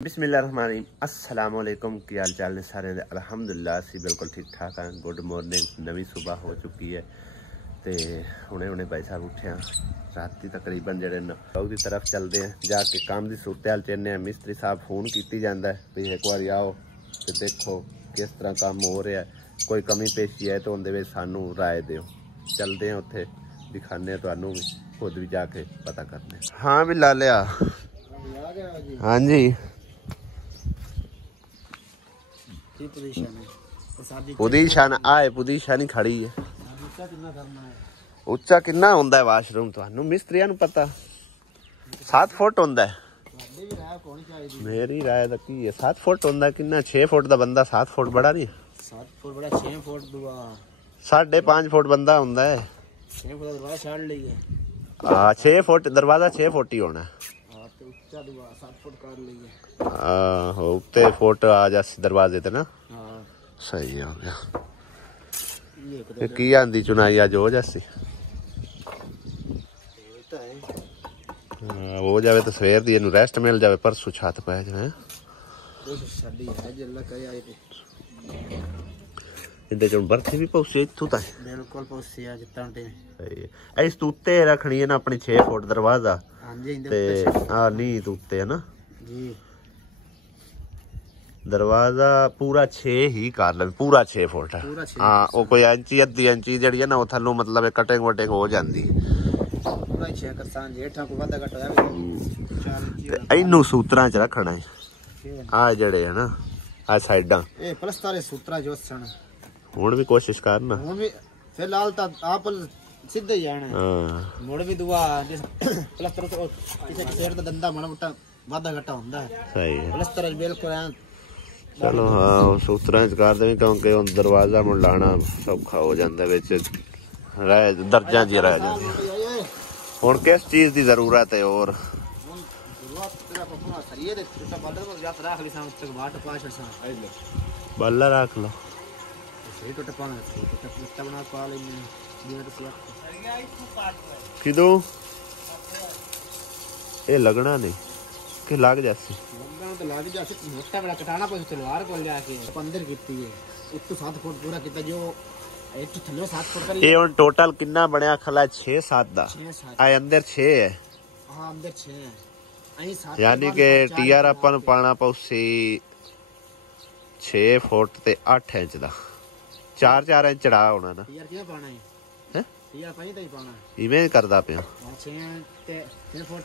बिस्मिल्लाहिर्रहमानिर्रहीम अस्सलाम वालेकुम। की हाल चाल ने सारे दे? अल्हम्दुलिल्लाह असी बिल्कुल ठीक ठाक हाँ। गुड मॉर्निंग, नवी सुबह हो चुकी है तो हुणे हुणे भाई साहब उठे हैं राती तकरीबन जड़े नौ की तरफ चलते हैं जाके काम की सूरत हाल चेने। मिस्त्री साहब फोन की जाता है भी एक बार आओ तो देखो किस तरह काम हो रहा है, कोई कमी पेशी है तो उनके सानू राय दो। चलते हैं उत्थे दिखाने तुहानू भी, खुद भी जाके पता करने। हाँ भी ला लिया। हाँ जी पुदीशान आए पुदीशानी खड़ी है। उच्चा किन्ना होंदा है वाशरूम तुहानू मिस्त्रियां नू पता? 7 फुट होंदा है। मेरी राय तो की है 7 फुट होंदा। किन्ना 6 फुट दा बंदा 7 फुट बड़ा नहीं? 7 फुट बड़ा 6 फुट दुआ 5.5 फुट बंदा होंदा है। 6 फुट दरवाजा छाड़ लईए। हां 6 फुट दरवाजा 6 फुट ही होना है। हां तो उच्चा दुआ 7 फुट कर लईए। हां उत्ते फुट आ जा दरवाजे ते ना। हां सही हो गया। ये की आंदी चुनाई आज हो जासी? हो जावे तो सवेर दी इनू रेस्ट मिल जावे, परसों छत पै जाए। छड्डी है जल्ला कह आए ते इंदे चों बरथी भी पौसी इत्थों तक बिल्कुल पौसी आ जित्तां ते सही है। इस तूते रखनी है ना अपनी 6 फुट दरवाजा। हां जी इंदे ते हां नी तूते है ना जी दरवाजा पूरा 6 ही कर ले, पूरा 6 फुट। हाँ वो कोई इंची अद्धी इंची जड़ी है ना वो थल्लों मतलब कटिंग वटिंग हो जाती। पूरा 6 करसां जेठा को वादा घट होया 4 इंची इनू सूत्रां च रखना है। आ जड़े है ना आ साइडां ए प्लस्तर सूत्रा जो सन हुण भी कोशिश करना। हुण भी फिलहाल तो आप सीधे ही आना है। हां मुड़ भी दुआ जिस प्लस्तर तो किसी शेर दा दंदा माड़ा मोटा वादा घटा हुंदा है। सही है प्लस्तर बिल्कुल है। चलो हाँ सूत्रां च कर दें क्योंकि हुण दरवाजा मुड़ लाना सौखा हो जांदा विच रह दर्जा जी रह जांदी। हुण किस चीज की जरूरत है? और बल्ला रख लो किदों ये लगना नहीं कि लग जासी तो लग जासी मोटा बड़ा कटाना पे तलवार को लेके अंदर कीती है उत्तो 7 फुट पूरा कीता जो एक तो थल्ले 7 फुट करी। ये हुन टोटल कितना बनया खला? 6-7 दा आ अंदर 6 है। हां अंदर 6 है अही 7 यानी कि टीआर अपन पाना पौसी 6 फुट ते 8 इंच दा 4 इंच चढ़ा होना ना। टीआर किया पाना है हैं टीआर पाई तई पाना इवें करदा पिया 6 फुट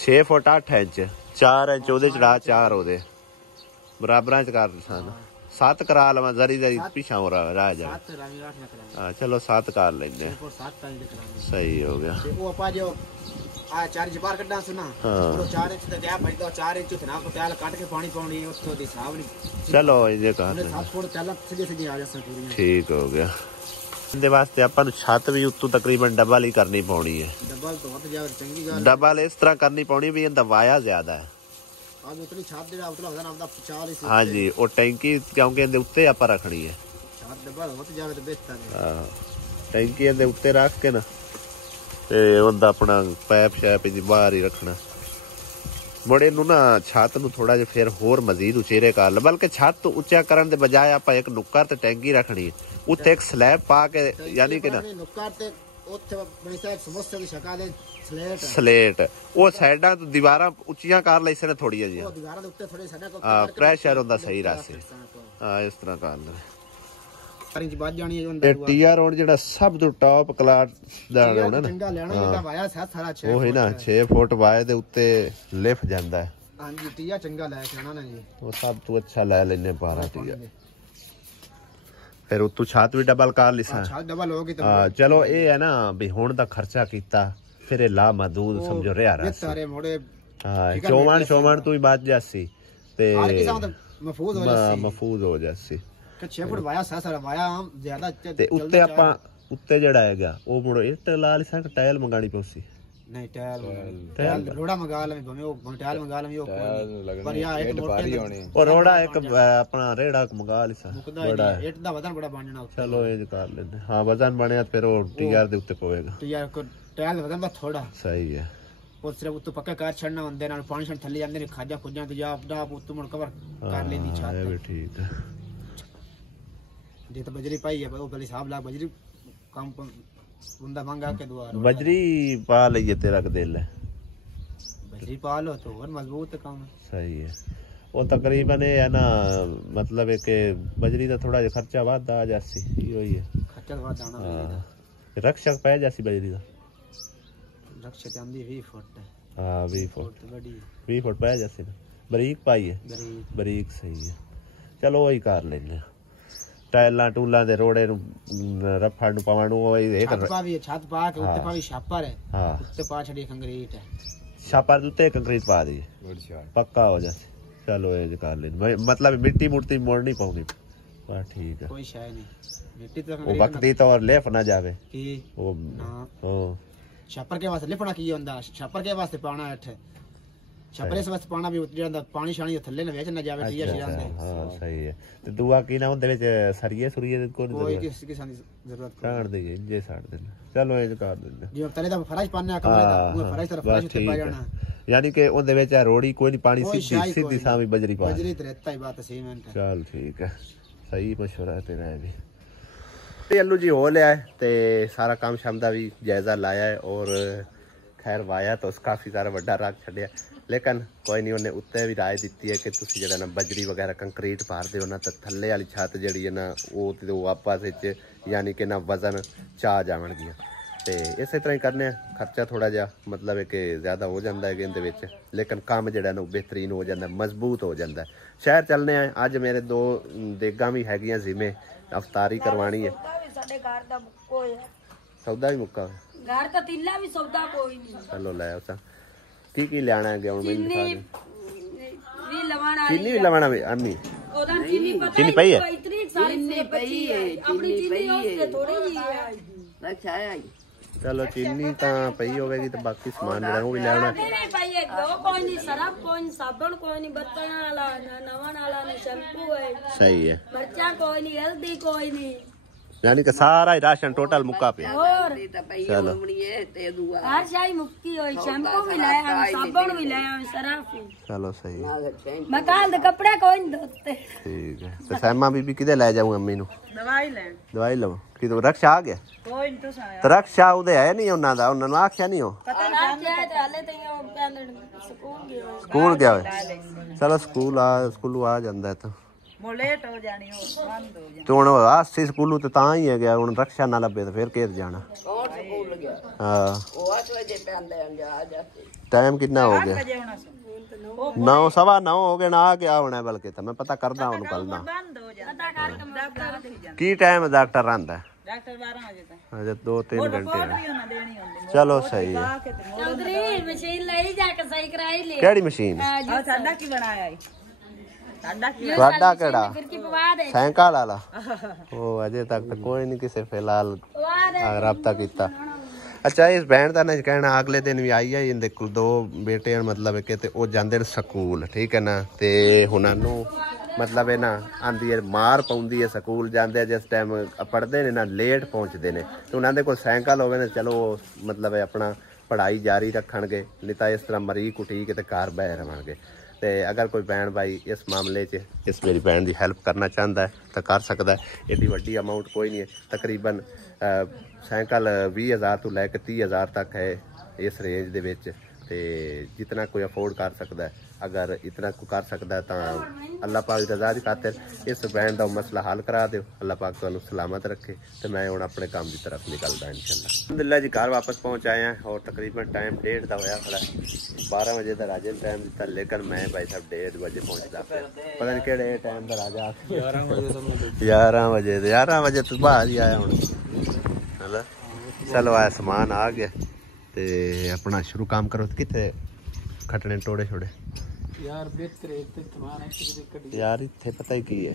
6 फुट 8 इंच 4 इंच ओदे चढ़ा 4 ओदे बराबरां च कर सन 7 करा लवां जरी जरी पीछा हो रहा जा। 7 रामी 8 ना करा। हां चलो 7 कर लेंगे। 7 टाइम करा सही हो गया। वो अपा जो आ 4 इंच बाहर कड्डा सुना वो 4 इंच ते गैप भज दो 4 इंच थे ना को टाइल काट के पानी पाउनी उत्तो दी हिसाब नहीं। चलो ये कर 7 फुट टाइल सीधे सीधे आ जासा पूरी। ठीक हो गया। इनदे वास्ते अपन छत भी उत्तों तकरीबन डबल ही करनी पौनी है। डबल तो हट जावे चंगी गल। डबल इस तरह करनी पौनी भी इंदा वाया ज्यादा है। आज उतनी छत दे उतला होदा ना आपदा 40 हां जी वो टैंकी क्योंकि इंदे उत्ते आपा रखनी है। छत डबल हट जावे तो बेहतर है। हां टैंकी इंदे उत्ते रख के ना ते उंदा अपना पाइप शैप इंदी बाहर ही रखना। मुड़े नू ना छत नू थोड़ा जिहा फिर होर मजीद उचेरे कर ल, बल्कि छत तो उच्चा करन दे बजाय आपा एक नुक्कर ते टैंकी रखनी है उत्ते एक स्लैब पा के यानी कि ना नुक्कर ते उत्ते बड़ी सारी समस्या दी शका दे स्लेट वो साइडां तो दीवारां उच्चियां कर ले सने थोड़ी जी। वो दीवारां दे उत्ते थोड़ी साडा को प्रेशर हुंदा सही रासे। हां इस तरह कर ले 4 इंच बाज जानी है। ये टीआर हुन जेड़ा सब तो टॉप क्लास दा होना ना चंगा लेना जेटा वाया सारा 6 वो है ना 6 फुट वाए दे उत्ते लिफ जांदा है। हां जी टीआर चंगा ले के आना ना जी वो सब तू अच्छा ले लेने पारा टीआर फिर उतू छत भी डबल कर लिसा। छत डबल होगी तो हां चलो ये है ना भी हुन दा खर्चा कीता फिर ये ला महदूद समझो रहा रहा सारे मोड़े। हां चोमन तू ही बात जासी ते हर किस्म दा महफूज हो जासी। 6 फुट वाया सारा वाया ज्यादा ते उत्ते आपा उत्ते जेड़ा हैगा ओ मुड़ो इट ला लिसा टाइल मंगानी पौसी नहीं टाइल रोड़ा मंगा ले भमे वो टाइल मंगा ले वो पर या इट मोटी होनी और रोड़ा एक अपना रेड़ा मंगा लिसा बड़ा इट दा वजन बड़ा बनना। चलो ये कर लेंदे। हां वजन बनया फिर वो टीआर दे उत्ते पवेगा। टीआर को टाइल वजन दा थोड़ा सही है। ਉਹ ਸਿਰਫ ਉੱਤੋਂ ਪੱਕਾ ਕਰ ਛੱਡਣਾ ਹੁੰਦੇ ਨਾਲ ਪਾਣੀ ਛੱਡ ਥੱਲੇ ਜਾਂਦੇ ਨੇ ਖਾਜਾ ਖੁੱਜਾਂ ਤੇ ਜਾ ਉੱਤੋਂ ਮੁੜ ਕਵਰ ਕਰ ਲੈਂਦੀ ਛੱਤ ਵੀ ਠੀਕ ਹੈ ਜੇ ਤਾਂ ਬਜਰੀ ਪਾਈ ਹੈ ਉਹ ਪਹਿਲੇ ਹਿਸਾਬ ਲਾ ਬਜਰੀ ਕੰਮ ਬੰਦਾ ਮੰਗਾ ਕੇ ਦੁਆਰ बजरी पा लीजिए तेरा का दिल है बजरी पा लो तो और मजबूत काम है सही है वो तकरीबन ये है ना मतलब है कि बजरी का थोड़ा खर्चा वादा आ जासी यो ही है खर्चा वादा आना रक्षक पै जासी बजरी का रक्षक आंदी 20 फुट है हां 20 फुट बड़ी 20 फुट पै जासी ना बरीक पाई है बरीक सही है चलो वही कर लेने टाइलां टूलां दे रोड़े नु रफड़ नु पावण नु वही एक छत पा के उत्ते पावी छापर है हां उत्ते पा छड़ी कंक्रीट है छापर उत्ते कंक्रीट पा दी पक्का हो जाए चलो ये कर ले मतलब मिट्टी मुट्टी मोड़नी पाऊंगी वाह ठीक है कोई शाय नहीं मिट्टी तो वो वक्ती तौर लेफ ना जावे की वो ना ओ छापर के वास्ते लिपना की होंदा छापर के वास्ते पाना है छपरे से बस पाना भी उतर जांदा पानी शानी थल्ले न वेच न जावे टिया शिरांदे हां सही है ते दुआ की ना उनदे विच सरिये सुरिये कोई किसी की जरूरत काट दे जे साड़ दे चलो ये कर दे जो तले दा फराश पाने कमरे दा वो फराश तरफ फराश ते पा जाना यानी कि उनदे विच रोड़ी कोई नहीं पानी सीधी सीधी सामी बजरी पा बजरी रहता ही बात सीमेंट चल ठीक है सही मशवरा है तेरा भी अल्लू जी हो लिया है ते सारा काम शाम दा भी जायजा लाया है और खैर वाया तो काफी सारा बड़ा राग छड़िया लेकिन कोई नहीं उन्हें उत्ते भी राय दी है कि तुसी जड़ा ना बजरी वगैरह कंक्रीट पार दे ना तो थल्ले वाली छत जड़ी है ना वो आपस यानी कि ना वजन चा जावणगियां ते इसे तरह ही करने खर्चा थोड़ा जा मतलब है कि ज़्यादा हो जाता है इहदे विच लेकिन काम जड़ा ना बेहतरीन हो जाता है मजबूत हो जाता है शहर चलने हैं अज मेरे 2 देगां भी हैगियां जिमें अफतारी करवानी है सौदा भी मुक्का घर का तिल्ला भी सौदा कोई नहीं चलो ले उसा की लेना है गेहूं में भी लवाना चीनी भी लवाना भी अम्मी ओदा चीनी पता चीनी पई है इतनी सारी पई है अपनी चीनी उससे थोड़ी जी है अच्छा है चलो चीनी ता पई होगी तो बाकी सामान जड़ा वो भी लेना नहीं पई है दो कोई नहीं शराब कोई नहीं साबुन कोई नहीं बर्तन वाला नवा वाला ने शैम्पू है सही है मिर्चा कोई नहीं हल्दी कोई नहीं यानी कि सारा ही राशन टोटल मुक्का पे और चलो हर शाही मुक्की होई शैम्पू भी लाया साबुन भी लाया शराब भी चलो सही है मकाल दे कपड़े कोई नहीं धोते ठीक है तो सैमा बीबी किदे ले जाऊं अम्मी नु दवाई लो कि तो रक्षा आ गया कोई तो तो रक्षा उदे है नहीं उन्ना दा उन्ना नु आख्या नहीं हो पता ना क्या है हाले ते स्कूल गया चलो स्कूल आ जांदा है तो लेट हो जानी हो बंद हो जानी तो हुण आसी स्कूल तो तां ही है गया हुण रक्षा ना लबे तो फिर केर जाना कौन स्कूल गया हां ओ 8 बजे पे आंदे जा जाते टाइम कितना हो गया 9:15 हो गए ना आ गया होना बल्कि तो मैं पता करदा हूं कल ना बंद हो जाता डॉक्टर की टाइम डॉक्टर आंदा डॉक्टर 12 बजे तक अजे 2-3 घंटे देनी होंदी चलो सही है चौधरी मशीन ले जाके सही कराई ले केड़ी मशीन साडा की बनाया है ਤੁਹਾਡਾ ਕਿਹੜਾ ਸਾਈਕਲ ਵਾਲਾ ਉਹ ਅਜੇ ਤੱਕ ਤਾਂ ਕੋਈ ਨਹੀਂ ਕਿਸੇ ਫਿਲਹਾਲ ਰਾਬਤਾ ਕੀਤਾ ਅੱਛਾ ਇਸ ਬੈਂਡ ਦਾ ਨਾ ਕਹਿਣਾ ਅਗਲੇ ਦਿਨ ਵੀ ਆਈ ਹੈ ਇਹਦੇ ਕੋਲ 2 ਬੇਟੇ ਹਨ ਮਤਲਬ ਕਿ ਤੇ ਉਹ ਜਾਂਦੇ ਨੇ ਸਕੂਲ ਠੀਕ ਹੈ ਨਾ ਤੇ ਉਹਨਾਂ ਨੂੰ ਮਤਲਬ ਇਹ ਨਾ ਆਂਦੀ ਹੈ ਮਾਰ ਪਾਉਂਦੀ ਹੈ ਸਕੂਲ ਜਾਂਦੇ ਜਿਸ ਟਾਈਮ ਪੜ੍ਹਦੇ ਨੇ ਨਾ ਲੇਟ ਪਹੁੰਚਦੇ ਨੇ ਤੇ ਉਹਨਾਂ ਦੇ ਕੋਲ ਸਾਈਕਲ ਹੋਵੇ ਨਾ ਚਲੋ ਮਤਲਬ ਆਪਣਾ ਪੜ੍ਹਾਈ ਜਾਰੀ ਰੱਖਣਗੇ ਨਹੀਂ ਤਾਂ ਇਸ ਤਰ੍ਹਾਂ ਮਰੀ ਕੁਟੀ ਕੇ ਤੇ ਘਰ ਬਹਿ ਰਵਾਂਗੇ ਤੇ ਅਗਰ ਕੋਈ ਭੈਣ ਭਾਈ ਇਸ ਮਾਮਲੇ 'ਚ ਇਸ ਮੇਰੀ ਭੈਣ ਦੀ ਹੈਲਪ ਕਰਨਾ ਚਾਹੁੰਦਾ ਹੈ ਤਾਂ ਕਰ ਸਕਦਾ ਹੈ ਏਡੀ ਵੱਡੀ ਅਮਾਊਂਟ ਕੋਈ ਨਹੀਂ ਹੈ ਤਕਰੀਬਨ ਸਾਈਕਲ 20,000 ਤੋਂ ਲੈ ਕੇ 30,000 ਤੱਕ ਹੈ ਇਸ ਰੇਂਜ ਦੇ ਵਿੱਚ ਤੇ ਜਿੰਨਾ ਕੋਈ ਅਫੋਰਡ ਕਰ ਸਕਦਾ ਹੈ अगर इतना को कर सकता है तो अल्लाह पाक की रज़ा की खातिर इस बहन का मसला हल करा दो अल्लाह पाक तुहानू सलामत रखे तो मैं हुण अपने काम की तरफ निकलदा इंशाअल्लाह। अल्हम्दुलिल्लाह जी घर वापस पहुँच आए हैं और तकरीबन टाइम 1:30 का होया खड़ा 12 बजे का राजे टाइम दिता लेकिन मैं भाई साहब 1:30 बजे पहुँचता पे पता नहीं किहड़े टाइम का राजा 11 बजे तो बाहर ही आया हुण है। चलो आया समान आ गया ते अपना शुरू काम करो कितने खटने टोड़े छोड़े यार बेहतर यार इत्थे पता ही की है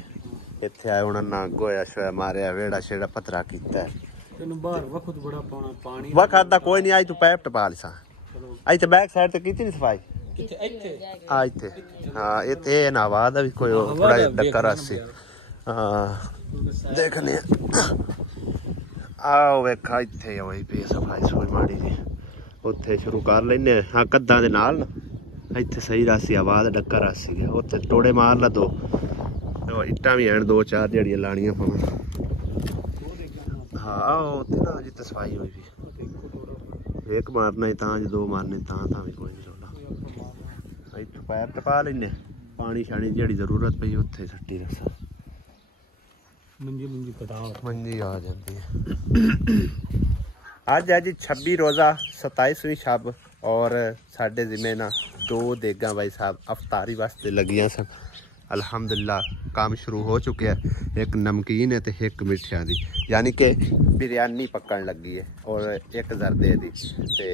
इत्थे आए उन्होंने ना गोया शोया मारिया वेड़ा शेड़ा पतरा कीता है तेनू बाहर वक्त बड़ा पाना पानी वक्त दा कोई नहीं आई तू पैप टपा ली सा आई ते बैक साइड ते कीती नहीं सफाई इत्थे हां इत्थे हां इत्थे ना आवाज भी कोई थोड़ा टक्कर आसी हां देखने आओ वेखा इत्थे वही पे सफाई सोई माड़ी जी ਉੱਥੇ ਸ਼ੁਰੂ ਕਰ ਲੈਨੇ ਹਾਂ ਕੱਦਾਂ ਦੇ ਨਾਲ ਨਾ ਇੱਥੇ ਸਹੀ ਰਾਸੀ ਆਵਾਜ਼ ਡੱਕਾ ਰਾਸੀ ਗਿਆ ਉੱਥੇ ਟੋੜੇ ਮਾਰ ਲਾ ਦੋ ਇੱਟਾਂ ਵੀ ਐਨ 2-4 ਜਿਹੜੀਆਂ ਲਾਣੀਆਂ ਪਵਣ ਹਾਂ ਉੱਥੇ ਨਾ ਜਿੱਥੇ ਸਫਾਈ ਹੋਈ ਵੀ ਇੱਕ ਮਾਰਨਾ ਹੀ ਤਾਂ ਜੇ ਦੋ ਮਾਰਨੇ ਤਾਂ ਵੀ ਕੋਈ ਨਹੀਂ ਰੋਲਾ ਇੱਥੋਂ ਪੈਰ ਟਪਾ ਲੈਨੇ ਪਾਣੀ ਛਾਣੀ ਜਿਹੜੀ ਜ਼ਰੂਰਤ ਪਈ ਉੱਥੇ ਸੱਟੀ ਰਸਾ ਮੰਜੀ ਆ ਜਾਂਦੀ ਹੈ ਅੱਜ ਹੈ ਜੀ 26 रोज़ा 27ਵੀਂ शब और साढ़े जिम्मे ना 2 देगा भाई साहब अफतारी वास्ते लगियां सन अलहमदुलिल्लाह काम शुरू हो चुके हैं एक नमकीन है तो एक मिठिया दी यानी कि बिरयानी पकन लगी है और एक जरदे दी ते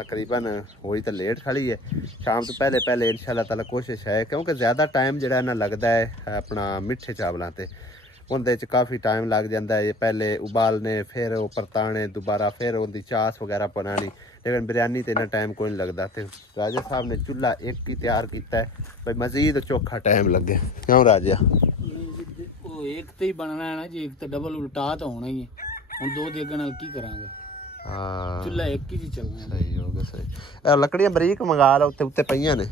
तकरीबन होई तो लेट खड़ी है शाम तो पहले इंशाल्लाह ताला कोशिश है क्योंकि ज़्यादा टाइम जो ना लगता है अपना मिठे चावलों से उनके काफ़ी टाइम लग जाता है पहले उबालने फिर वो परताने दोबारा फिर उनकी चास वगैरह बनानी लेकिन बिरयानी तो इन्ना टाइम कोई नहीं लगता तो राजा साहब ने चूल्हा एक ही तैयार किया है भाई मजीद चोखा टाइम लगे क्यों राजा एक तो ही बनना है ना जी एक तो डबल उल्टा तो होना ही है हम 2 देगा नाल की करांगे हाँ चूल्हा एक ही चलना सही हो गया सही लकड़ियां बरीक मंगा ला उत्ते उत्ते पईयां ने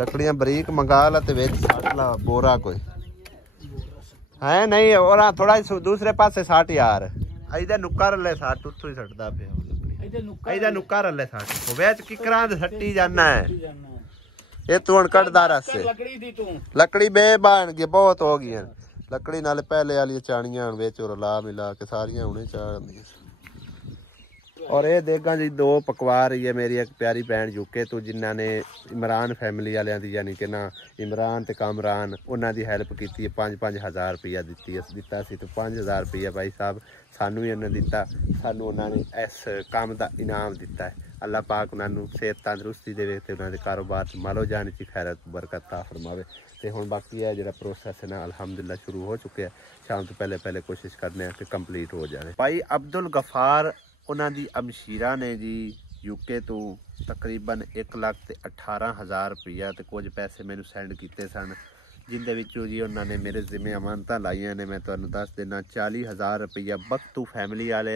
लकड़ियां बरीक मंगा ला ते विच सट ला बोरा कोई है नहीं और थोड़ा दूसरे पासे सट यार इधर नुक्का रले सट उतो ही सटदा पे इधर नुक्का रले सट ओ वेच किकरां दे सट्टी जाना है ये तू हन कटदा रस लकड़ी दी तू लकड़ी बेबान के बहुत हो गई लकड़ी नाले पहले वाली चाणियां वेच और ला मिला के सारियां हुणे चाहंदियां और ये देगा जी 2 पकवा रही है मेरी एक प्यारी भैन यूके तो जिन्हों ने इमरान फैमिली वाले की यानी कि ना इमरान ते कामरान उन्होंने हेल्प की 5-5 हज़ार रुपया दिता सी तो 5 हज़ार रुपया भाई साहब सानू ही उन्होंने दिता सानू उन्होंने इस काम का इनाम दिता है अल्लाह पाक उन्होंने सेहत तंदरुस्ती दे ते उन्होंने कारोबार मालो जान च खैरत बरकत ता फरमावे तो हुण बाकी है जो प्रोसैस है ना अलहमदुलिल्लाह शुरू हो चुके हैं शाम तो पहले कोशिश करने कि कंप्लीट हो जाए भाई अब्दुल गफार उन्होंने अमशीरा ने जी यूके तो तकरीबन 1,18,000 रुपया तो कुछ पैसे मैंने सेंड किए सन जिंदे विचों जी उन्होंने मेरे जिम्मे अमानतां लाइयां ने मैं तुहानूं दस देना 40,000 रुपया बख्तू फैमिली वाले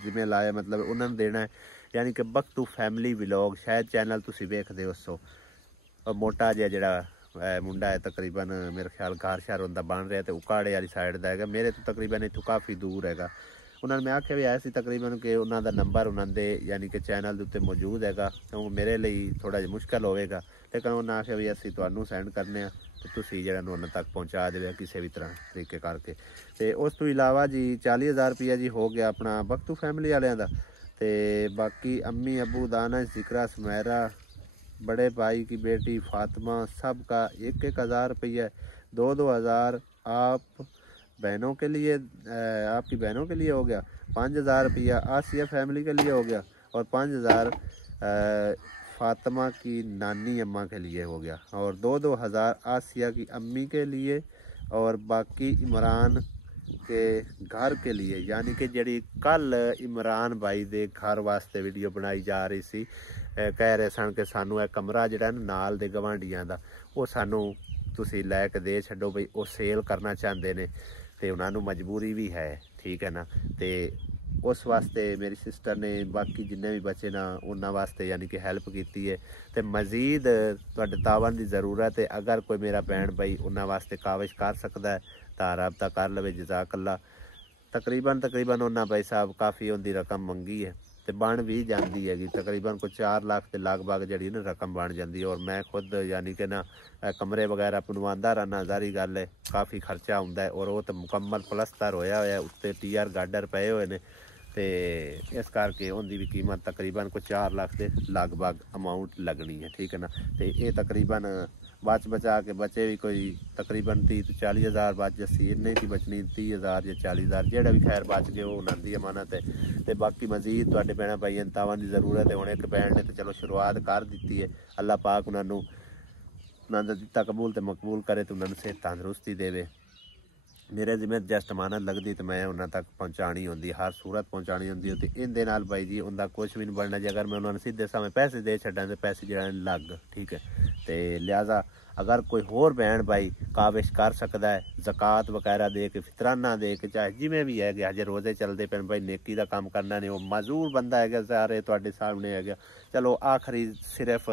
जिम्मे लाया मतलब उन्होंने देना है यानी कि बख्तू फैमिली व्लॉग शायद चैनल तुसीं वेखदे हो और मोटा जिहा जिहड़ा मुंडा है तकरीबन मेरे ख्याल घर शहर उनका बन रहा तो उकाड़े वाली साइड का है मेरे तो तकरीबन इत्थों काफ़ी दूर है उन्होंने मैं आख्या भी आया सी तकरीबन कि उन्होंने नंबर उन्होंने यानी कि चैनल के उत्ते मौजूद है क्योंकि मेरे लिए थोड़ा जिहा मुश्किल होगा लेकिन उन्होंने आख्या भी असीं तुहानूं सेंड करने तो तुसीं जिहड़ा उन्होंने तक पहुँचा देवे किसी भी तरह तरीके करके तो उस तो इलावा जी 40,000 रुपया जी हो गया अपना बख्तू फैमिली वालियां दा ते बाकी अम्मी अबू दाना जिक्रा सुमेरा बड़े भाई की बेटी फातिमा सब का 1,000 रुपया 2-2 हज़ार आप बहनों के लिए आपकी बहनों के लिए हो गया 5,000 रुपया आसिया फैमिली के लिए हो गया और 5,000 फातिमा की नानी अम्मा के लिए हो गया और 2-2 हज़ार आसिया की अम्मी के लिए और बाकी इमरान के घर के लिए यानी कि जी कल इमरान भाई दे घर वास्ते वीडियो बनाई जा रही सी कह रहे सन कि सानू एक कमरा जिहड़ा नाल दे गवांढियां दा वो सानू तुसीं लैके दे छड्डो बई वो सेल करना चाहते ने तो उन्होंने मजबूरी भी है ठीक है ना तो उस वास्ते मेरी सिस्टर ने बाकी जिन्ने भी बच्चे ना उन्होंने वास्ते यानी कि हैल्प की है तो मजीद तुहाडे तावन की ज़रूरत है अगर कोई मेरा भैन भाई उन्होंने वास्ते काविश कर सकता है तो रब्ता कर लवे जज़ाकल्ला तकरीबन उन्होंने भाई साहब काफ़ी उनकी रकम मंगी है तो बन भी जाती हैगी तकरीबन कोई 4 लाख के लगभग जी ना रकम बन जाती है और मैं खुद यानी कि ना कमरे वगैरह बनवाता रहना जारी गल है काफ़ी खर्चा आता है और वो तो मुकम्मल प्लस्तर होया होया उत्ते टीआर गार्डर पे हुए ने तो इस करके उनकी भी कीमत तकरीबन कोई 4 लाख के लगभग अमाउंट लगनी है ठीक है ना तो ये तकरीबन बचा के बचे भी कोई तकरीबन 30 तो 40 हज़ार बच जसी इन्ने की बचनी 30,000 या 40,000 जेड़ा भी खैर बच गए वो उन्होंने दी अमानत है तो बाकी मजीद तुहाडे भैणां भाईआं तावां की ज़रूरत है हुण एक भैन ने तो चलो शुरुआत कर दी है अल्लाह पाक उन्होंने दिता कबूल तो मकबूल करे तो उन्होंने सेहत तंदरुस्ती देवे मेरे जिम्मे जस्ट अमानत लगती तो मैं उन्होंने तक पहुँचानी होंगी, हर सूरत पहुँचानी होंगी। तो इनके नाल भाई जी उनका कुछ भी नहीं बनना जी। अगर मैं उन्होंने सीधे सामने पैसे दे छड्डा तो पैसे जो लग, ठीक है। तो लिहाजा अगर कोई होर भैन भाई काविश कर सकता है ज़कात वगैरह दे के, फितराना दे के, चाहे जिमें भी है कि अजे रोज़े चलते पे भाई नेकी का काम करना नहीं, वो मजदूर बंदा है सारे तुहाडे सामने है। चलो आखिरी सिर्फ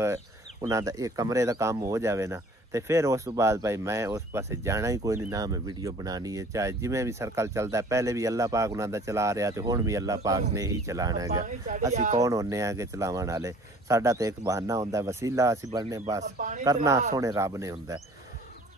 उन्होंने एक कमरे का काम हो जाए ना, तो फिर उस बाद भाई मैं उस पासे जाना ही कोई नहीं, ना मैं वीडियो बनानी है। चाहे जिमें भी सर्कल चलता है, पहले भी अल्लाह पाक उन्होंने चला रहा तो हुण भी अल्लाह पाक ने ही चलाना है। असी कौन होने हैं कि चलावन वाले, साडा तो एक बहाना होंदा वसीला असी बनने, बस करना सोने रब ने होंदा।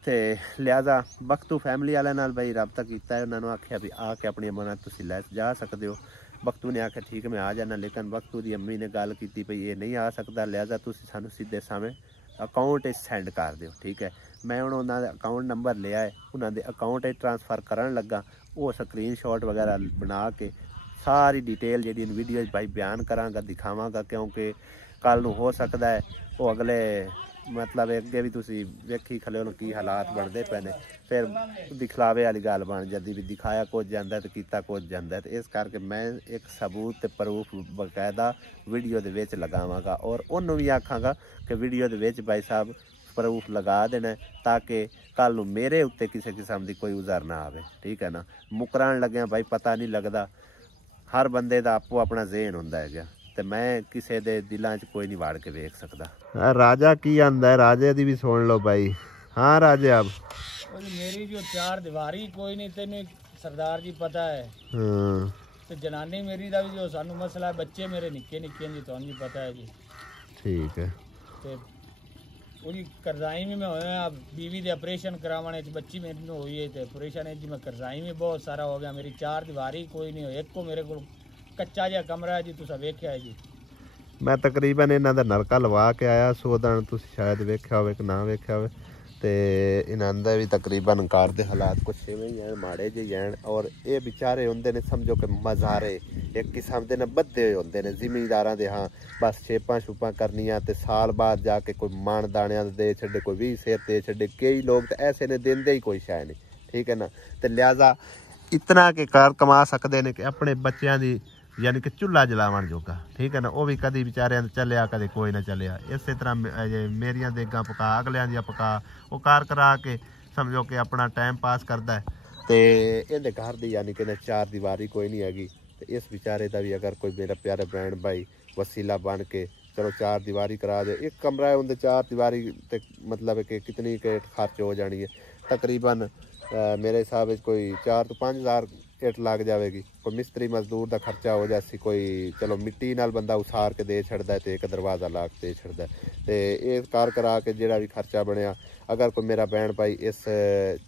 तो लिहाजा बख्तू फैमिली वाले नाल भाई रबता किया है, उन्होंने आख्या भी आके अपनी अमानत तुसीं लै जा सकते हो। बख्तू ने आख्या ठीक मैं आ जाना, लेकिन बख्तू की अम्मी ने गल की भाई ये नहीं आ सकता, लिहाजा तुसीं सानू सीधे सामने अकाउंट सेंड कर दो, ठीक है। मैं हुण उन्होंने अकाउंट नंबर लिया है, उन्होंने अकाउंट ट्रांसफर करन लगा। वो स्क्रीन शॉट वगैरह बना के सारी डिटेल जी वीडियो भाई बयान करांगा, दिखावांगा, क्योंकि कल नूं हो सकता है वो अगले मतलब अगे भी तुसीं वेखी खले हो की हालात बनते पे ने, फिर दिखलावे वाली गल बन जाती भी दिखाया कुछ जाता तो किया कुछ जाता। तो इस करके मैं एक सबूत ते प्रूफ बकायदा वीडियो दे विच लगावांगा, और उन्होंने भी आखांगा कि वीडियो दे विच भाई साहब प्रूफ लगा देना, ताकि कल नूं मेरे उत्ते किसी किस्म की कोई उज़र ना आवे, ठीक है ना। मुकरान लग्या भाई पता नहीं लगता, हर बंदे दा आपो अपना ज़हन हुंदा है, तो मैं किसी दे दिलों च कोई नहीं वाड़ के वेख सकता। राजा की आंदा है, राजे दी भी सुन लो भाई। हाँ राजे अब मेरी जो चार दीवारी कोई नहीं, तेन सरदार जी पता है। तो जनानी मेरी दा भी जो सानू मसला है, बच्चे मेरे निक्के निक्के जी, तुहानू भी पता है जी, ठीक है। तो पूरी करजाई में मैं होया, बीवी दे ऑपरेशन कराने बच्ची मेरी हुई है, तो ऑपरेशन जी मैं करजाई में बहुत सारा हो गया। मेरी चार दीवारी कोई नहीं हो, एक को मेरे को कच्चा जिहा कमरा है जी, तुसा वेख्या है जी। मैं तकरीबन इन्हां दा नलका लवा के आया, सो दिन तुसी शायद वेख्या होवे कि ना वेख्या होवे। तो इन्हां दा भी तकरीबन घर दे हालात कुछ इवें ही हैं, माड़े जे हैं। और ये बेचारे होंदे ने समझो कि मज़ारे एक किस्म दे ने बद्धे होए होंदे ने जिमींदारां दे। हाँ बस छेपां छुपां करनियां ते साल बाद जाके कोई मान दाणियां दे छड्डे, कोई 20 सेर दे छड्डे। कई लोग तो ऐसे ने देंदे ही कोई शै नहीं, ठीक है ना। तो लिहाजा इतना के कार कमा सकते हैं कि अपने बच्चों की यानी कि चूल्हा जलावन जोगा, ठीक है ना। वो भी कभी बेचारे चलिया कभी कोई ना चलिया। इस तरह मेरिया देगा पका, अगलियां दियां पका, वो कार करा के समझो कि अपना टाइम पास करता है। तो इहदे घर दी यानी कि चार दीवारी कोई नहीं हैगी। तो इस बेचारे का भी अगर कोई मेरा प्यारा भैन भाई वसीला बन के चलो चार दीवारी करा दे, एक कमरा है उनके चार दीवारी ते मतलब कि कितनी के खर्च हो जानी है तकरीबन मेरे हिसाब से कोई 4 तो 5 हज़ार इट लग जाएगी। कोई मिस्त्री मजदूर का खर्चा हो जासी, कोई चलो मिट्टी नाल बंदा उसार के दे छड़दा है, तो एक दरवाज़ा ला के दे छड़दा है। तो ये कार करा के जिहड़ा भी खर्चा बनया, अगर कोई मेरा भैन भाई इस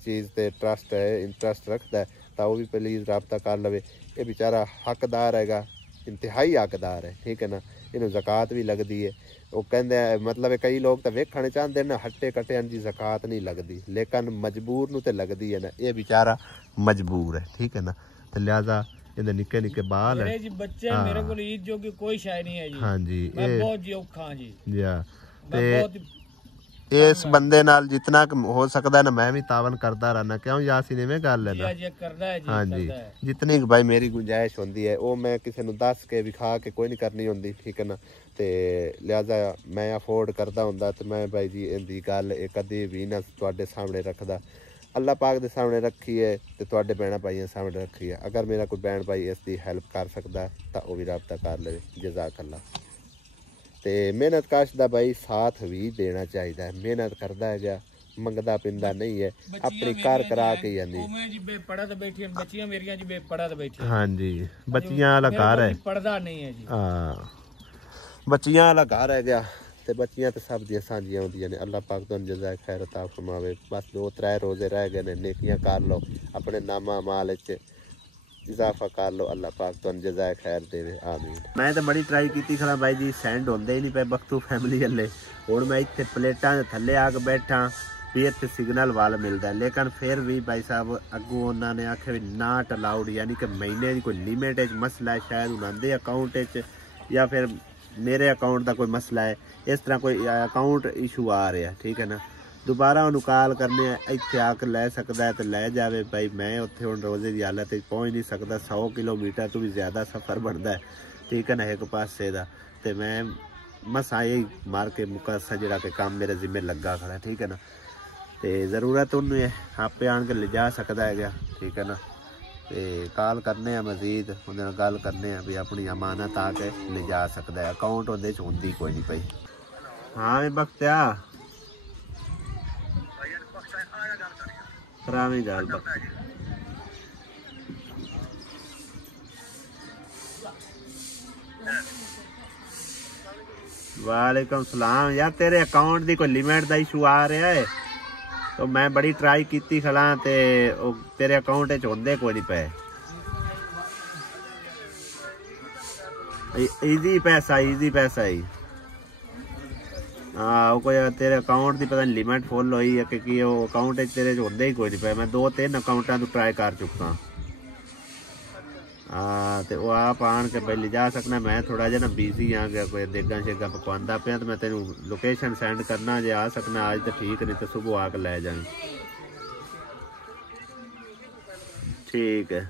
चीज़ से ट्रस्ट है इंटरस्ट रखता है तो वो भी प्लीज़ रब्ता कर लवे। ये बेचारा हकदार हैगा, इंतहाई हकदार है, ठीक है ना। इन्हें ज़कात भी लगती है। वो कहते मतलब कई लोग तो वेखने चाहते हैं ना हट्टे कट्टियां की ज़कात नहीं लगती, लेकिन मजबूर नूं तो लगती है ना। ये बेचारा मजबूर है, ठीक है ना। तो लिहाजा इन्हें निक्के निक्के बाल है जी, बच्चे हाँ। मेरे को ईद जो कि कोई शाय नहीं है जी। हाँ जी, मैं बहुत जी औखा जी। इस बंदे नाल जितना हो सकता है ना मैं भी तावन करता रहना, क्यों यासीन इवें गल है ना। हाँ जी, जितनी भाई मेरी गुंजाइश होंदी है वो मैं किसी नूं दस के विखा के कोई नहीं करनी होंदी, ठीक है ना। तो लिहाजा मैं अफोर्ड करता होंदा तो मैं भाई जी इनकी गल एक अद्धी भी ना तुहाडे सामने रखदा। अल्लाह पाक दे सामने रखी है तो तुहाडे भैन भाइयों सामने रखी है। अगर मेरा कोई भैन भाई इसकी हेल्प कर सकता तो वह भी रब्ता कर ले, जज़ाक अल्लाह। तो मेहनत काश का भाई साथ भी देना चाहिए। मेहनत करता है मंगदा पिंदा नहीं है, अपनी कार करा के ही आंदी। हाँ जी, बच्चियां वाला घर है, पढ़दा नहीं है जी। हाँ बच्चियां वाला घर है गया। तो बच्चियां तो सब दी सांझियां होंदियां ने। अल्लाह पाक तुहानू जज़ाए खैर अता फरमावे। बस 2-3 रोजे रह गए ने, नेकियां कर लो, अपने नामा माल च इजाफा कर लो, अल्लाह पाक तुहानू जज़ाए खैर देवे, आमीन। मैं तो बड़ी ट्राई की खड़ा भाई जी, सेंड होंदे ही नहीं पे बख्तू फैमिली वाले। हुण मैं इत्थे प्लेटां दे थल्ले आके बैठा भी इत्थे सिग्नल वाल मिलता है, लेकिन फिर भी भाई साहब अगों उन्होंने आखे भी नाट अलाउड, यानी कि महीने की कोई लिमिट मसला है शायद उन्होंने अकाउंट या फिर मेरे अकाउंट का कोई मसला है, इस तरह कोई अकाउंट इशू आ रहा है, ठीक है ना। ਦੁਬਾਰਾ ਉਹਨੂੰ ਕਾਲ ਕਰਨੇ ਆ, ਇੱਥੇ ਆ ਕੇ ਲੈ ਸਕਦਾ ਤੇ ਲੈ ਜਾਵੇ ਭਾਈ। ਮੈਂ ਉੱਥੇ ਹੁਣ ਰੋਜ਼ੇ ਦੀ ਹਾਲਤ ਵਿੱਚ ਪਹੁੰਚ ਨਹੀਂ ਸਕਦਾ, 100 ਕਿਲੋਮੀਟਰ ਤੋਂ ਵੀ ਜ਼ਿਆਦਾ ਸਫ਼ਰ ਬਣਦਾ, ਠੀਕ ਹੈ ਨਾ, ਇੱਕ ਪਾਸੇ ਦਾ। ਤੇ ਮੈਂ ਮਸਾਂ ਇਹ ਮਾਰ ਕੇ ਮੁਕੱਸਾ ਜਿਹੜਾ ਕਿ ਕੰਮ ਮੇਰੇ ਜ਼ਿੰਮੇ ਲੱਗਾ ਖੜਾ, ਠੀਕ ਹੈ ਨਾ। ਤੇ ਜ਼ਰੂਰਤ ਉਹਨੂੰ ਹੈ, ਆਪੇ ਆਣ ਕੇ ਲਿਜਾ ਸਕਦਾ ਹੈਗਾ, ਠੀਕ ਹੈ ਨਾ। ਤੇ ਕਾਲ ਕਰਨੇ ਆ ਮਜ਼ੀਦ, ਉਹਦੇ ਨਾਲ ਗੱਲ ਕਰਨੇ ਆ ਵੀ ਆਪਣੀ ਅਮਾਨਤ ਆ ਕੇ ਲਿਜਾ ਸਕਦਾ ਹੈ। ਅਕਾਊਂਟ ਉਹਦੇ 'ਚ ਹੁੰਦੀ ਕੋਈ ਨਹੀਂ ਪਈ। ਹਾਂ ਵੀ ਬਖਤਿਆ ਕਰਾਵੀਂ ਗੱਲ ਬਖਤ। वालेकुम सलाम। यार तेरे अकाउंट दी कोई लिमिट दा इशू आ रहा है, तो मैं बड़ी ट्राई की खड़ा ते तेरे अकाउंट च होंदे कोई नहीं पे। इजी पैसा ही। हाँ कोई तेरे अकाउंट की पता नहीं लिमिट फुल हुई है कि अकाउंट तेरे च होंदे ही कोई नहीं पे। मैं 2-3 अकाउंटा तो ट्राई कर चुका। हाँ तो वो आप आन के भाई लिजा सकना। मैं थोड़ा जहा ना बिजी हाँ गया, कोई देगा शेगा पकवांदा पे, तो मैं तेन लोकेशन सेंड करना, जे आ सकना आज तो ठीक, नहीं तो सुबह आके ले जाए। ठीक है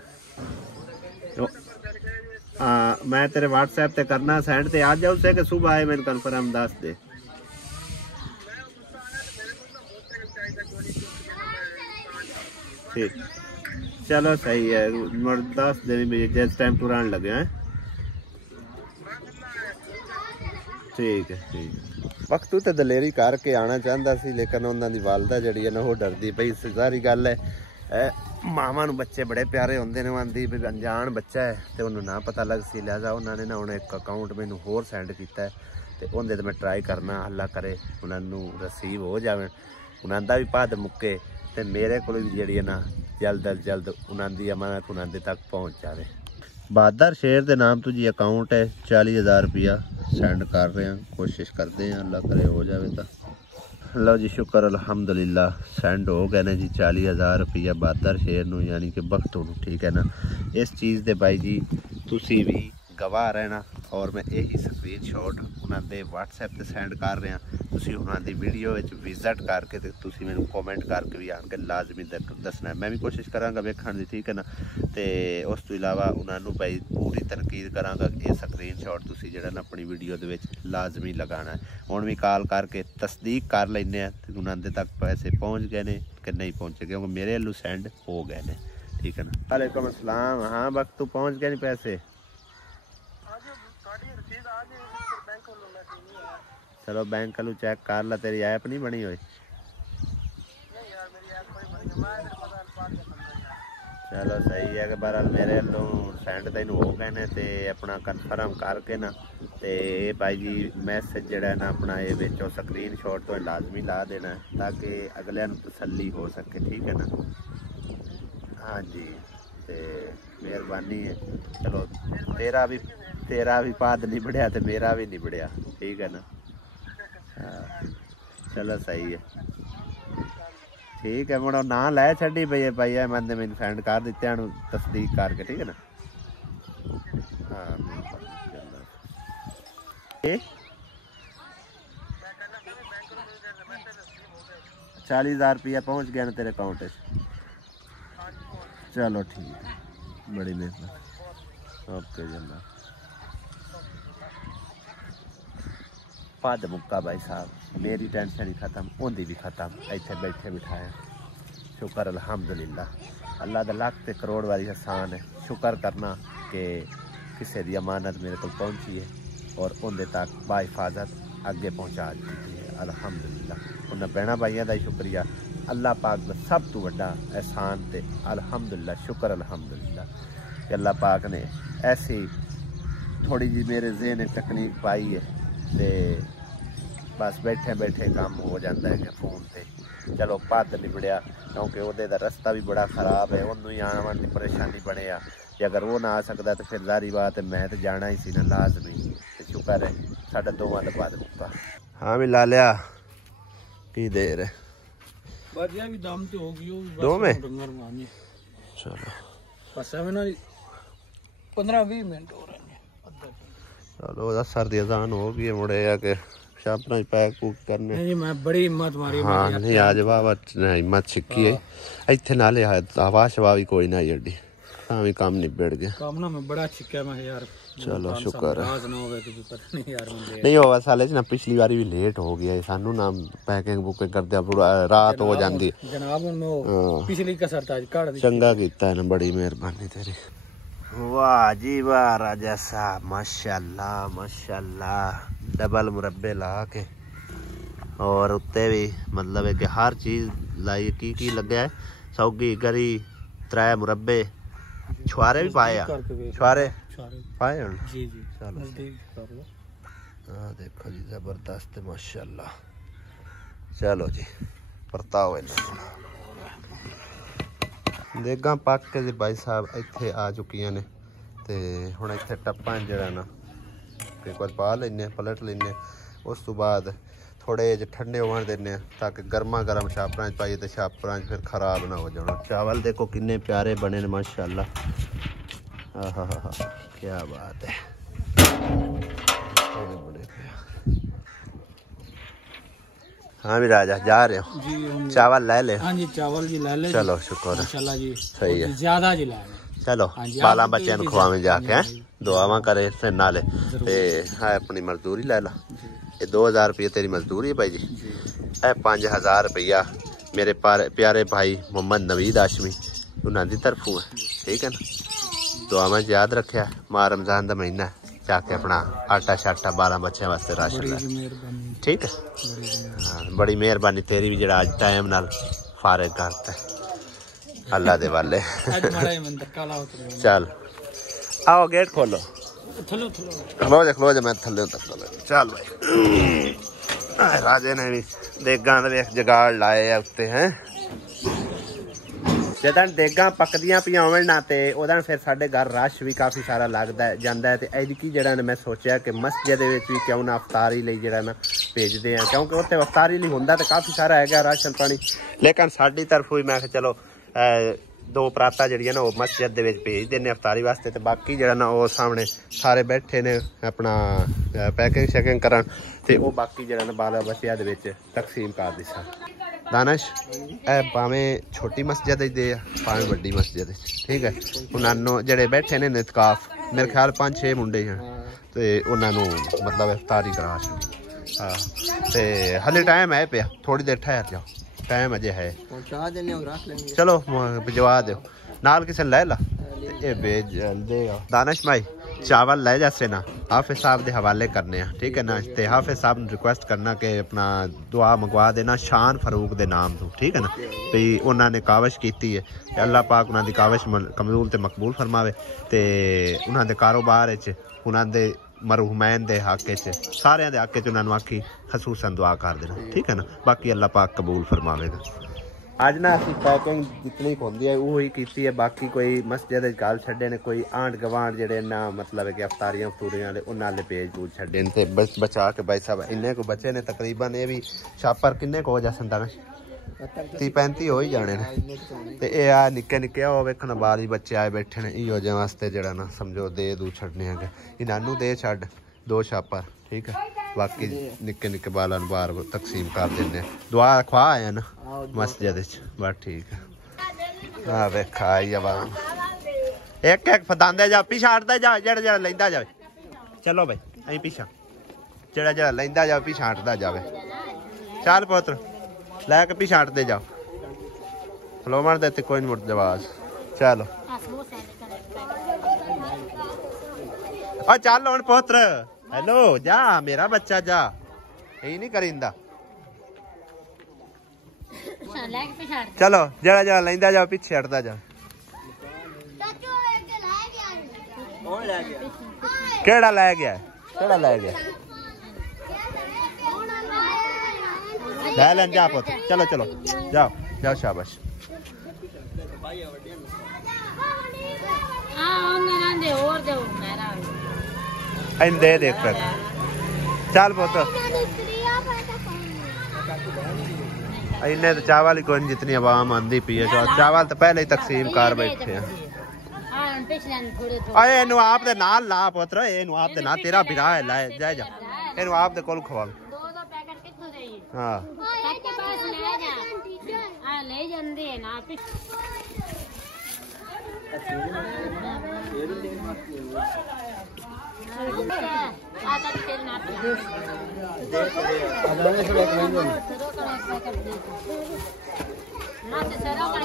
हाँ मैं तेरे व्हाट्सएप ते करना सेंड, ते आ जाओ से कि सुबह आए मैंने कन्फर्म दस दे। ठीक चलो सही है, 10 दिन जिस टाइम तुरान लगे हैं। ठीक है वक्त तो दलेरी करके आना चाहता सी, लेकिन उन्होंने वालदा जी है ना वो डरदी पई। सारी गल है मावां नूं बच्चे बड़े प्यारे होंदे ने, आंदी भी अनजान बच्चा है तो उन्होंने ना पता लग सी, लिहाजा उन्होंने ना उन्हें एक अकाउंट मैनू होर सेंड किया तो उनके मैं ट्राई करना, अल्लाह करे उन्होंने रिसीव हो जाए, उन्होंने भी भद मुक्के तो मेरे को जी है ना जल्द अज जल्द उन्होंने अमानत उन्होंने तक पहुँच जाए। बहादुर शेर के नाम तो जी अकाउंट है, 40,000 रुपया सेंड कर रहे हैं, कोशिश करते हैं अल्लाह करे हो जाए। तो लो जी शुक्र अल्हम्दुलिल्लाह सेंड हो गए ने जी 40,000 रुपया बहादुर शेर नूं, यानी कि बख्तू नूं, ठीक है ना। इस चीज़ के भाई जी तुसी भी गवाह रहना, और मैं यही स्क्रीन शॉट उन्होंने व्हाट्सएप से सेंड कर रहा। तुसी उन्होंने वीडियो विजिट करके तो तुसी मैनूं कॉमेंट करके भी आन के लाजमी दसना, मैं भी कोशिश करांगा वेखण दी, ठीक है ना। तो उस तो इलावा उन्होंने भाई पूरी तनकीद करांगा, ये स्क्रीन शॉट तुसी जिहड़ा ना अपनी वीडियो दे विच लाजमी लगाना है। हुण भी कॉल करके तस्दीक कर लैंदे आ कि उन्होंने तक पैसे पहुँच गए ने कि नहीं पहुँचे, क्योंकि मेरे वल्लों सेंड हो गए ने, ठीक है ना। वालेकुम अस्सलाम। हाँ वक्त तो पहुँच गए नहीं पैसे? चलो बैंक वालों चेक कर ला, तेरी ऐप नहीं बनी हुई? चलो सही है कि बहरहाल मेरे वालों सेंड तेन हो गए ने, ते अपना कन्फर्म करके ना ते भाई जी मैसेज जड़ा ना अपना ये बेचो स्क्रीन शॉट तो लाजमी ला देना है, ताकि अगले तसल्ली हो सके, ठीक है ना। हाँ जी ते मेहरबानी है। चलो तेरा भी पाद नहीं बढ़िया तो मेरा भी नहीं बढ़िया, ठीक है ना। हाँ चलो सही है, ठीक है। मुड़ा ना लै छी पई भाई है, मैंने मैंने सेंड कर दिते तस्दीक करके, ठीक है ना। हाँ 40,000 रुपया पहुँच गया ना तेरे अकाउंट। चलो ठीक है, बड़ी मेहरबानी, ओके जल्ला पद मुक्का भाई साहब, मेरी टेंशन ही खत्म, उनकी भी खत्म, इतने बैठे बिठाए। शुक्र अल्हम्दुलिल्लाह, अल्लाह का लाख ते करोड़ वाली एहसान है। शुक्र करना कि किसी की अमानत मेरे को पहुंची है और उनके तक बाहिफाजत अगे पहुँचा दी है, अल्हम्दुलिल्लाह। उन्हें भैन भाइयों का ही शुक्रिया, अल्लाह पाक का सब तो बड़ा एहसान ते अल्हम्दुलिल्लाह, शुक्र अल्हम्दुलिल्लाह कि अल्लाह पाक ने ऐसी थोड़ी जी मेरे ज़हन तकनीक पाई है ते बस बैठे बैठे काम हो जाता है फोन से। चलो भद निबड़िया, क्योंकि वो रस्ता भी बड़ा खराब है, उन्होंने ही आने वाली परेशानी बने आ। अगर वो ना आ सकता तो फिर जारी बात है, मैं तो जाना ही सी ना लाजमी। तो शुक्र है साढ़े दोवां का भद मुक्का। हाँ भी ला लिया की देर है दो में। चलो बस 15-20 मिनट हो रहे हैं। चलो 10 सर्दी अजान हो गई है, मुड़े आ के शापरा पैक पूक करने। नहीं मैं बड़ी हिम्मत मारी। हाँ नहीं आज वाह हिम्मत छिकी है इतने नाले हवा शवा भी कोई ना एडी भी काम निबड़ गया। काम ना मैं बड़ा छिक्का मैं यार। चलो शुक्र है। पता नहीं यार नहीं होगा साले ना पिछली बारी भी लेट हो गया सानू ना पैकिंग बुकिंग करदे रात हो जाती जनाब। पिछली कसर ताज काट दी। चंगा कीता है ना बड़ी मेहरबानी तेरी। वाह जी वाह राजा साहब माशाल्लाह माशाल्लाह डबल मुरब्बे ला के और उत्ते भी मतलब है कि हर चीज लाई की लगे है सौगी गरी 3 मुरब्बे छुआरे भी पाए छुआरे पाए जी जी। चलो हाँ देखो जी जबरदस्त माशाल्लाह। चलो जी परताओ देगा पक के भाई साहब इत्थे आ चुकियां ने ते हुण इत्थे टप्पां जिहड़ा ना ते कुछ पा लैने पलट लैने उस तो बाद थोड़े जे ठंडे होने देने ताकि गर्मा गर्म छापरां पाइए तो छापरां फिर खराब ना हो जाए। चावल देखो किन्ने प्यारे बने ने माशाल्लाह। हाँ क्या बात है। हाँ भी राजा जा रहे हो जी चावल ले ले। हाँ जी चावल जी ले ले। चलो शुक्र माशाल्लाह जी सही है ज्यादा जी ले। चलो बाला बच्चों को खुआवे जाके दुआवा करे फिर नाले ते है अपनी मजदूरी ले ला। ये 2000 रुपये तेरी मजदूरी है भाई जी। 5000 रुपया मेरे प्यारे भाई मोहम्मद नवीद हाशमी उन्होंने तरफों है ठीक है ना। दुआवा याद रखा मां रमजान का महीना जाके अपना आटा शाटा 12 बच्चों वास्ते राशन ठीक है। हाँ बड़ी मेहरबानी तेरी भी जरा अज टाइम नाल फारिग करता है अल्लाह दे वाले। चल आओ गेट खोलो खलो जा मैं थले तक चल भाई। राजे ने भी देगा जगाड़ लाए उत्ते हैं जदन देगा पकदियां पियां होवन ना ते उदन फिर साडे घर रश भी काफ़ी सारा लगदा जांदा है ते एदकी जड़ा ने मैं सोचा कि मस्जिद दे विच भी क्यों ना अफतारी लई जड़ा ना भेजदे हैं क्योंकि उत्ते अफतारी लई हुंदा ते काफ़ी सारा हैगा राशन पानी लेकिन साडी तरफों ही मैं चलो 2 पराता जड़ियां ना वो मस्जिद दे विच भेज देने अफतारी वास्ते ते बाकी जड़ा ना वो सामने सारे बैठे ने अपना पैकिंग शैकिंग करन ते वो बाकी जड़ा ना बाला बच्चिया दे विच तकसीम कर दिसा। दानश भावें छोटी मस्जिद दे भावें बड़ी मस्जिद ठीक है उन्होंने जड़े बैठे ने इतकाफ मेरे ख्याल 5-6 मुंडे हैं तो उन्होंने मतलब इफ्तारी करा हाँ तो हले टाइम है पे थोड़ी देर ठहर जाओ टाइम अजे है चलो भिजवा दो नाल किसी ले ला भेज दे। दानश भाई चावल ले जासे ना हाफिज साहब के हवाले करने ठीक है ना ते हाफिज साहब ने रिक्वेस्ट करना कि अपना दुआ मंगवा देना शान फरूक दे नाम तो ठीक है ना भी उन्होंने काविश की है अल्लाह पाक उन्होंने काविश कबूल ते मकबूल फरमावे ते उन्होंने कारोबार उन्होंने मरहुमैन दे हक सारे दे हक उन्होंने आखी खसूसन दुआ कर देना ठीक है ना बाकी अल्लाह पाक कबूल फरमावेगा। अज ना असी पैकिंग जितनी होंदी है वो ही की है बाकी कोई मस्जिद गल छड्डे ने कोई आंढ गवांढ जेडे ना मतलब कि अफतारियां फतूरियां वाले उन्होंने पेज पूज छड्डे ने ते बस बचा के भाई साहब इन्ने को बचे ने तकरीबन ये भी छापर किन्ने को हो जा संताना 30-35 हो ही जाने ने ते ए आ निक्के निक्के ओ वेखण बाल ही बच्चे आए बैठे ने इहो जे वास्ते जड़ा ना समझो दे दू छड्डने है इन्हां दे छड्ड 2 छापर ठीक है बाकी निक्के निक्के बालां बार तकसीम कर देने दुआ खवा आए ना मस्जिद बस ठीक है। हाँ वेखा आई आवाम एक फदांदे जा पिछा हटदा जा जड़ा लैंदा जावे चलो भाई अं पिछा जड़ा लैंदा जावे पिछा हटदा जावे चल पुत्र लैके पिछा हटते जाओ फलोमर देते कोई नहीं मुड़ते आवाज चलो चल हुण पुत्र हेलो जा मेरा बच्चा जा यही नहीं करिंदा चलो जरा लैंदा जाओ पीछे हटदा जा केड़ा लै गया ले लें जा पुत्र चलो जाओ शाबाश दे देख फिर चल पुत्र इन्हें तो चावल ही कोई जितनी आवाम आंदी पी है चावल तो पहले ही तकसीम कर बैठे हैं इनू आप दे नाल ला पुत्र इनू आप दे नाल तेरा बिरा है लाए जा इनू आप दे कोल खवा हाँ के पास ले जा हां ले जंदे ना आता तेरे ना ना